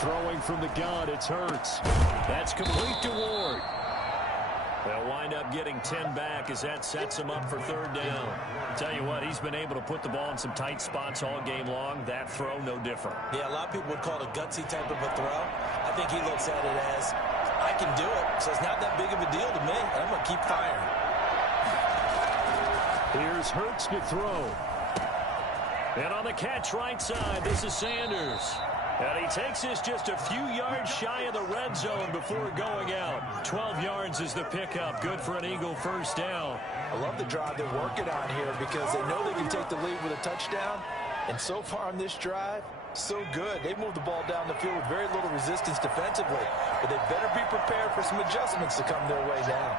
Throwing from the gun, it's Hurts. That's complete to Ward. They'll wind up getting 10 back as that sets him up for 3rd down. Tell you what, he's been able to put the ball in some tight spots all game long. That throw, no different. Yeah, a lot of people would call it a gutsy type of a throw. I think he looks at it as, I can do it, so it's not that big of a deal to me, and I'm going to keep firing. Here's Hurts to throw. And on the catch right side, this is Sanders. And he takes this just a few yards shy of the red zone before going out. 12 yards is the pickup. Good for an Eagle 1st down. I love the drive they're working on here because they know they can take the lead with a touchdown. And so far on this drive, so good. They've moved the ball down the field with very little resistance defensively. But they better be prepared for some adjustments to come their way now.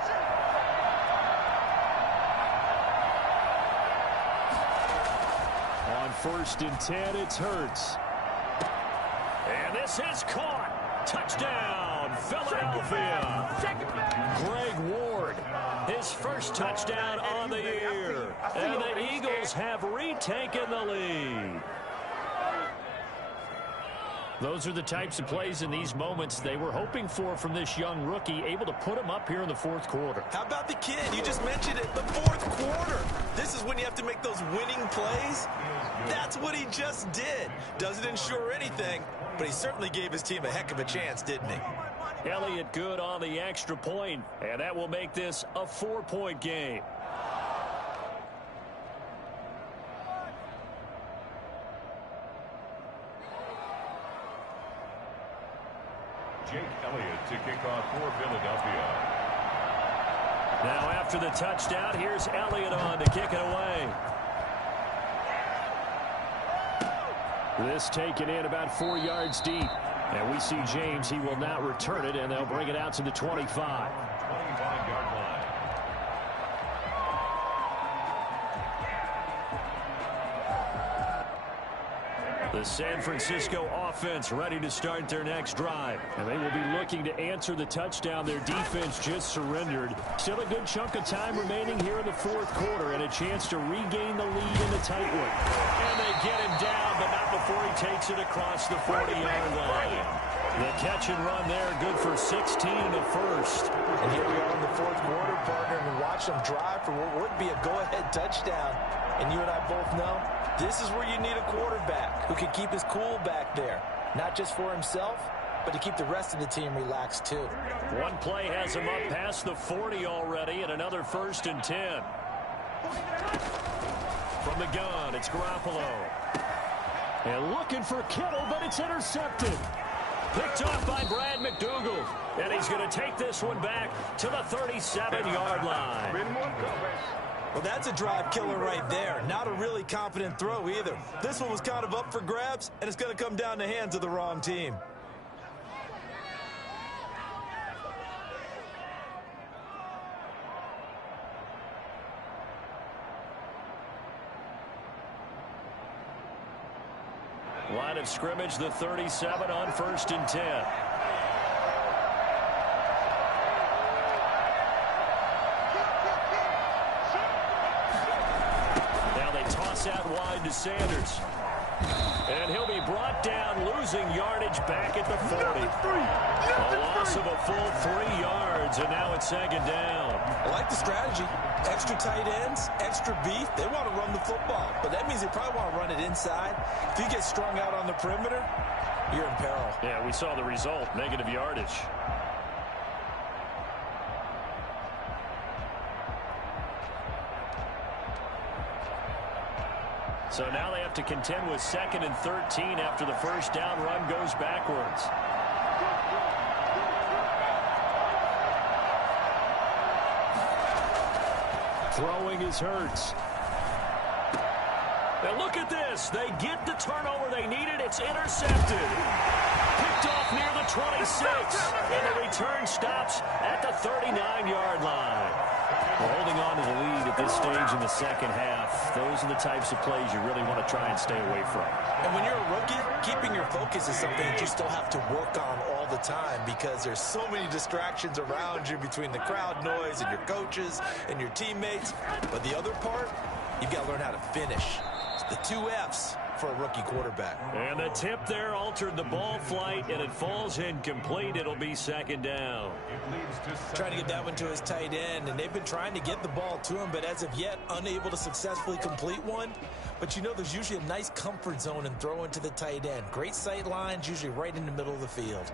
On 1st and 10, it's Hurts. And this is caught. Touchdown, Philadelphia. Greg Ward, his first touchdown on the year. And the Eagles have retaken the lead. Those are the types of plays in these moments they were hoping for from this young rookie, able to put him up here in the 4th quarter. How about the kid? You just mentioned it, the 4th quarter. This is when you have to make those winning plays. That's what he just did. Doesn't ensure anything, but he certainly gave his team a heck of a chance, didn't he? Elliott good on the extra point, and that will make this a 4-point game. Jake Elliott to kick off for Philadelphia. Now after the touchdown, here's Elliott on to kick it away. This taken in about 4 yards deep. And we see James, he will not return it, and they'll bring it out to the 25. 25-yard line. The San Francisco offense ready to start their next drive. And they will be looking to answer the touchdown their defense just surrendered. Still a good chunk of time remaining here in the 4th quarter and a chance to regain the lead in the tight one. And they get him down, but not before he takes it across the 40-yard line. The catch and run there, good for 16 and a first. And here we are in the 4th quarter, partner, and watch them drive for what would be a go-ahead touchdown. And you and I both know this is where you need a quarterback who can keep his cool back there. Not just for himself, but to keep the rest of the team relaxed too. One play has him up past the 40 already, and another 1st and 10. From the gun, it's Garoppolo. And looking for Kittle, but it's intercepted. Picked off by Brad McDougald. And he's going to take this one back to the 37-yard line. Well, that's a drive killer right there. Not a really confident throw either. This one was kind of up for grabs, and it's going to come down the hands of the wrong team. Line of scrimmage, the 37 on 1st and 10. Now they pass out wide to Sanders. And he'll be brought down, losing yardage back at the 40. A loss of a full 3 yards, and now it's second down. I like the strategy. Extra tight ends, extra beef. They want to run the football, but that means they probably want to run it inside. If you get strung out on the perimeter, you're in peril. Yeah, we saw the result, negative yardage. So now they have to contend with 2nd and 13 after the first down run goes backwards. Throwing is Hurts. Now look at this. They get the turnover they needed. It's intercepted. Picked off near the 26. And the return stops at the 39-yard line. We're holding on to the lead at this stage in the second half. Those are the types of plays you really want to try and stay away from. And when you're a rookie, keeping your focus is something that you still have to work on all the time because there's so many distractions around you between the crowd noise and your coaches and your teammates. But the other part, you've got to learn how to finish. It's the 2 F's for a rookie quarterback. And the tip there altered the ball flight, and it falls incomplete. It'll be second down. Trying to get that one to his tight end, and they've been trying to get the ball to him, but as of yet, unable to successfully complete one. But you know, there's usually a nice comfort zone in throwing to the tight end. Great sight lines, usually right in the middle of the field.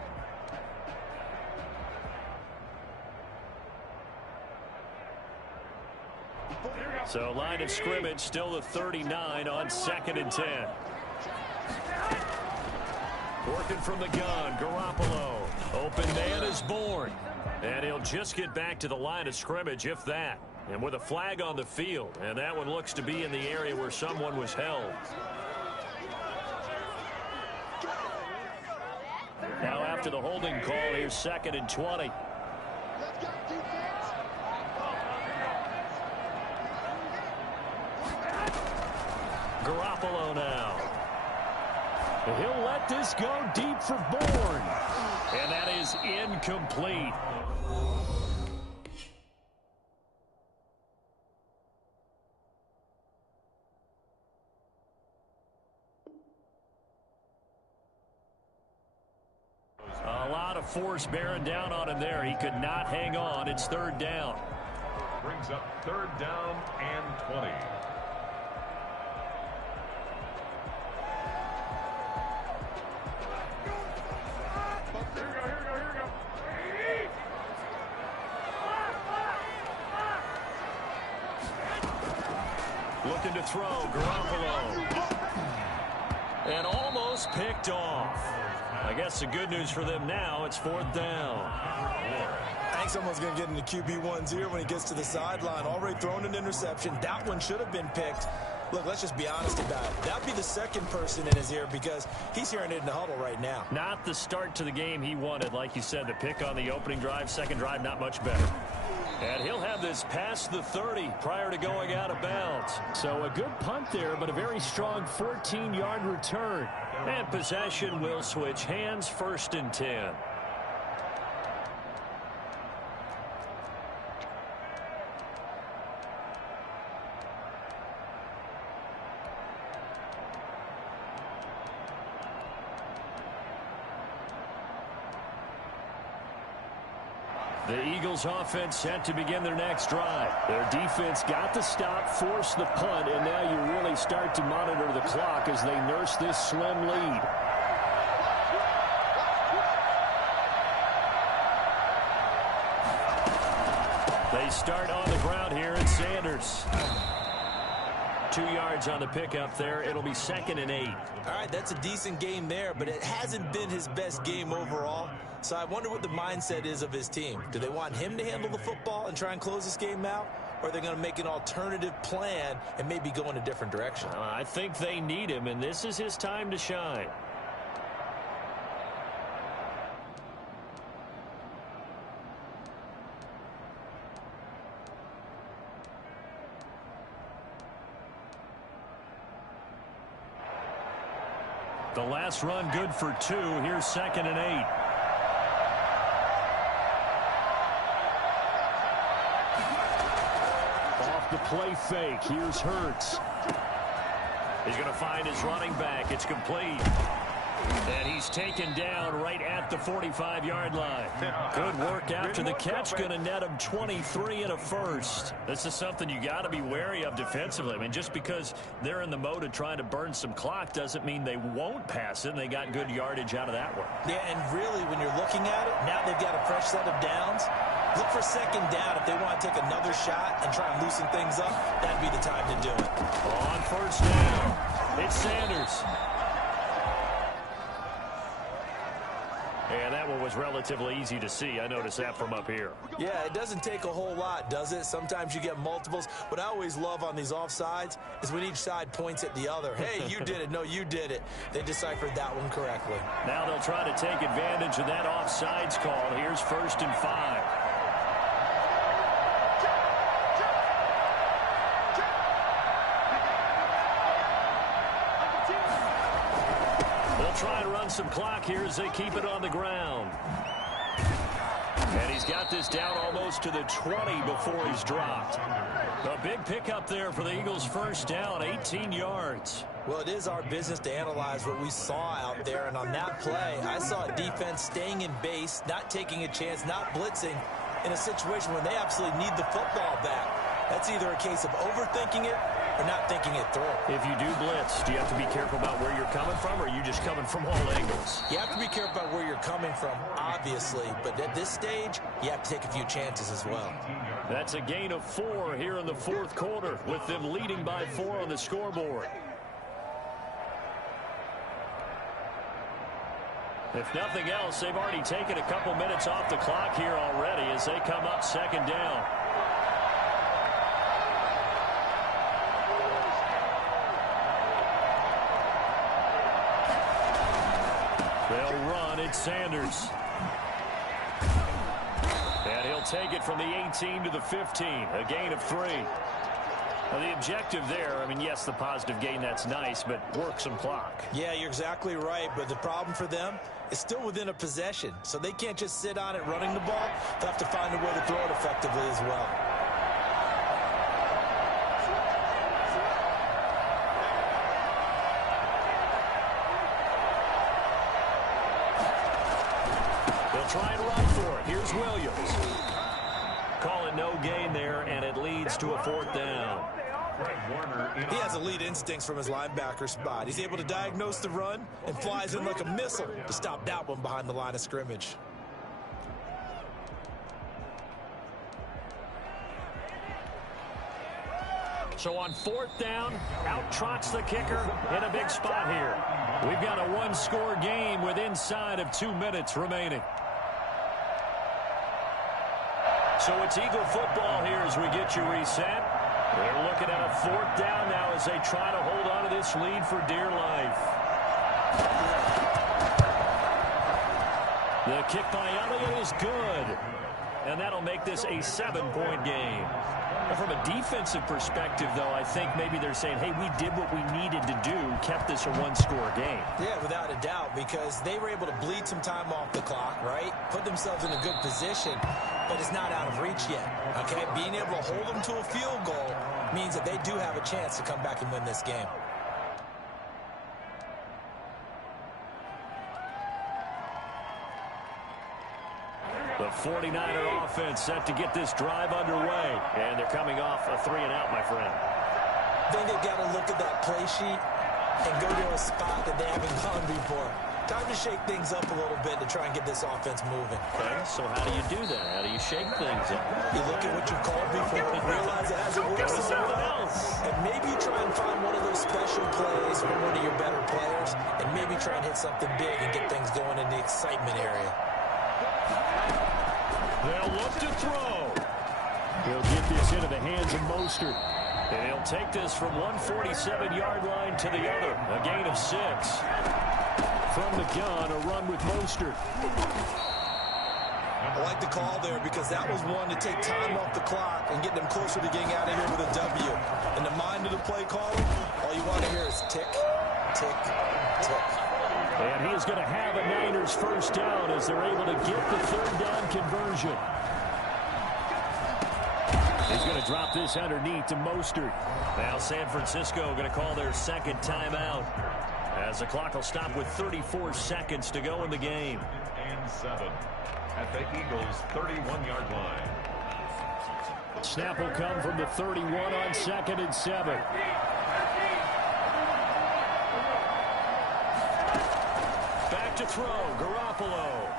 So line of scrimmage still the 39 on 2nd and 10. Working from the gun, Garoppolo. Open man is born. And he'll just get back to the line of scrimmage, if that. And with a flag on the field. And that one looks to be in the area where someone was held. Now after the holding call, here's 2nd and 20. Garoppolo now. He'll let this go deep for Bourne. And that is incomplete. A lot of force bearing down on him there. He could not hang on. It's 3rd down. Brings up 3rd down and 20. Looking to throw, Garoppolo. And almost picked off. I guess the good news for them now, it's 4th down. I think someone's going to get into QB1's ear when he gets to the sideline. Already thrown an interception. That one should have been picked. Look, let's just be honest about it. That would be the second person in his ear because he's hearing it in the huddle right now. Not the start to the game he wanted. Like you said, the pick on the opening drive, second drive, not much better. And he'll have this past the 30 prior to going out of bounds. So a good punt there, but a very strong 14-yard return. And possession will switch hands, 1st and 10. The Eagles offense set to begin their next drive. Their defense got the stop, forced the punt, and now you really start to monitor the clock as they nurse this slim lead. They start on the ground here, and Sanders. 2 yards on the pickup there. It'll be 2nd and 8. All right, that's a decent game there, but it hasn't been his best game overall. So I wonder what the mindset is of his team. Do they want him to handle the football and try and close this game out? Or are they going to make an alternative plan and maybe go in a different direction? I think they need him, and this is his time to shine. The last run good for 2. Here's 2nd and 8. Off the play fake. Here's Hurts. He's going to find his running back. It's complete. And he's taken down right at the 45-yard line. Good work after the catch. Going to net him 23 and a first. This is something you got to be wary of defensively. I mean, just because they're in the mode of trying to burn some clock doesn't mean they won't pass it. And they got good yardage out of that one. Yeah, and really, when you're looking at it, now they've got a fresh set of downs. Look for second down. If they want to take another shot and try and loosen things up, that'd be the time to do it. On first down, it's Sanders. And that one was relatively easy to see. I noticed that from up here. Yeah, it doesn't take a whole lot, does it? Sometimes you get multiples. What I always love on these offsides is when each side points at the other. Hey, you did it. No, you did it. They deciphered that one correctly. Now they'll try to take advantage of that offsides call. Here's 1st and 5. Try and run some clock here as they keep it on the ground. And he's got this down almost to the 20 before he's dropped. A big pickup there for the Eagles' first down, 18 yards. Well, it is our business to analyze what we saw out there. And on that play, I saw a defense staying in base, not taking a chance, not blitzing in a situation when they absolutely need the football back. That's either a case of overthinking it or not thinking it through. If you do blitz, do you have to be careful about where you're coming from, or are you just coming from all angles? You have to be careful about where you're coming from, obviously. But at this stage, you have to take a few chances as well. That's a gain of 4 here in the 4th quarter, with them leading by 4 on the scoreboard. If nothing else, they've already taken a couple minutes off the clock here already as they come up 2nd down. They'll run. It's Sanders. And he'll take it from the 18 to the 15. A gain of 3. Now, the objective there, I mean, yes, the positive gain, that's nice, but work some clock. Yeah, you're exactly right. But the problem for them is still within a possession. So they can't just sit on it running the ball. They'll have to find a way to throw it effectively as well. Try and run for it. Here's Williams. Call it no gain there, and it leads to a 4th down. He has elite instincts from his linebacker spot. He's able to diagnose the run and flies in like a missile to stop that one behind the line of scrimmage. So on 4th down, out trots the kicker in a big spot here. We've got a 1-score game with inside of 2 minutes remaining. So it's Eagle football here as we get you reset. They're looking at a 4th down now as they try to hold on to this lead for dear life. The kick by Elliott is good. And that'll make this a 7-point game. From a defensive perspective, though, I think maybe they're saying, hey, we did what we needed to do, kept this a 1-score game. Yeah, without a doubt, because they were able to bleed some time off the clock, right? Put themselves in a good position, but it's not out of reach yet, okay? Being able to hold them to a field goal means that they do have a chance to come back and win this game. The 49er offense set to get this drive underway. And they're coming off a 3-and-out, my friend. I think they've got to look at that play sheet and go to a spot that they haven't gone before. Time to shake things up a little bit to try and get this offense moving. Okay, so how do you do that? How do you shake things up? You look at what you've called before, realize it hasn't worked so well, and maybe you try and find one of those special plays from one of your better players, and maybe try and hit something big and get things going in the excitement area. They'll look to throw. He'll get this into the hands of Mostert. And he'll take this from 147-yard line to the other. A gain of 6. From the gun, a run with Mostert. I like the call there because that was one to take time off the clock and get them closer to getting out of here with a W. In the mind of the play caller, all you want to hear is tick, tick, tick. And he is going to have a Niners first down as they're able to get the 3rd down conversion. He's going to drop this underneath to Mostert. Now San Francisco going to call their second timeout, as the clock will stop with 34 seconds to go in the game. And 7 at the Eagles' 31-yard line. Snap will come from the 31 on 2nd and 7. Back to throw, Garoppolo.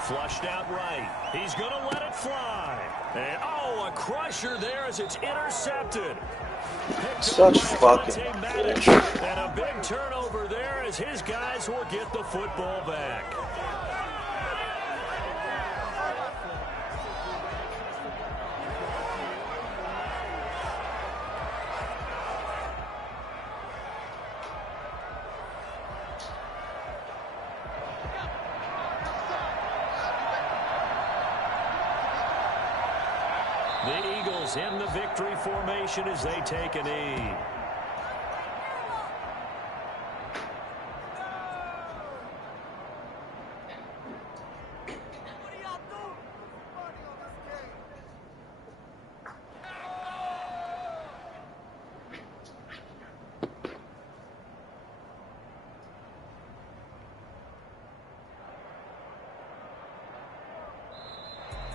Flushed out right. He's going to let it fly. And, a crusher there as it's intercepted. Such fucking bitch. And a big turnover there as his guys will get the football back. The Eagles in the victory formation as they take a knee.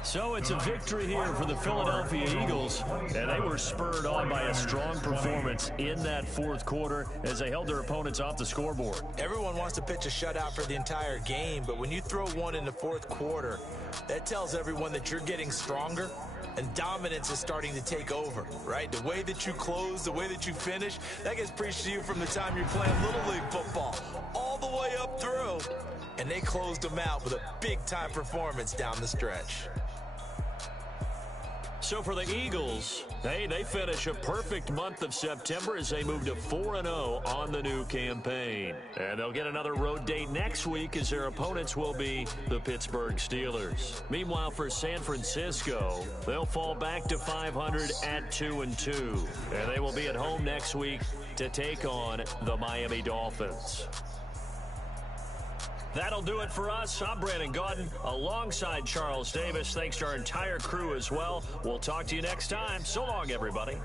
So it's a victory here for the Philadelphia Eagles, and they were spurred on by a strong performance in that fourth quarter as they held their opponents off the scoreboard. Everyone wants to pitch a shutout for the entire game, but when you throw one in the fourth quarter, that tells everyone that you're getting stronger and dominance is starting to take over, right? The way that you close, the way that you finish, that gets preached to you from the time you're playing Little League football all the way up through. And they closed them out with a big-time performance down the stretch. So for the Eagles, they finish a perfect month of September as they move to 4-0 on the new campaign. And they'll get another road date next week as their opponents will be the Pittsburgh Steelers. Meanwhile, for San Francisco, they'll fall back to 500 at 2-2. And they will be at home next week to take on the Miami Dolphins. That'll do it for us. I'm Brandon Gaudin alongside Charles Davis. Thanks to our entire crew as well. We'll talk to you next time. So long, everybody.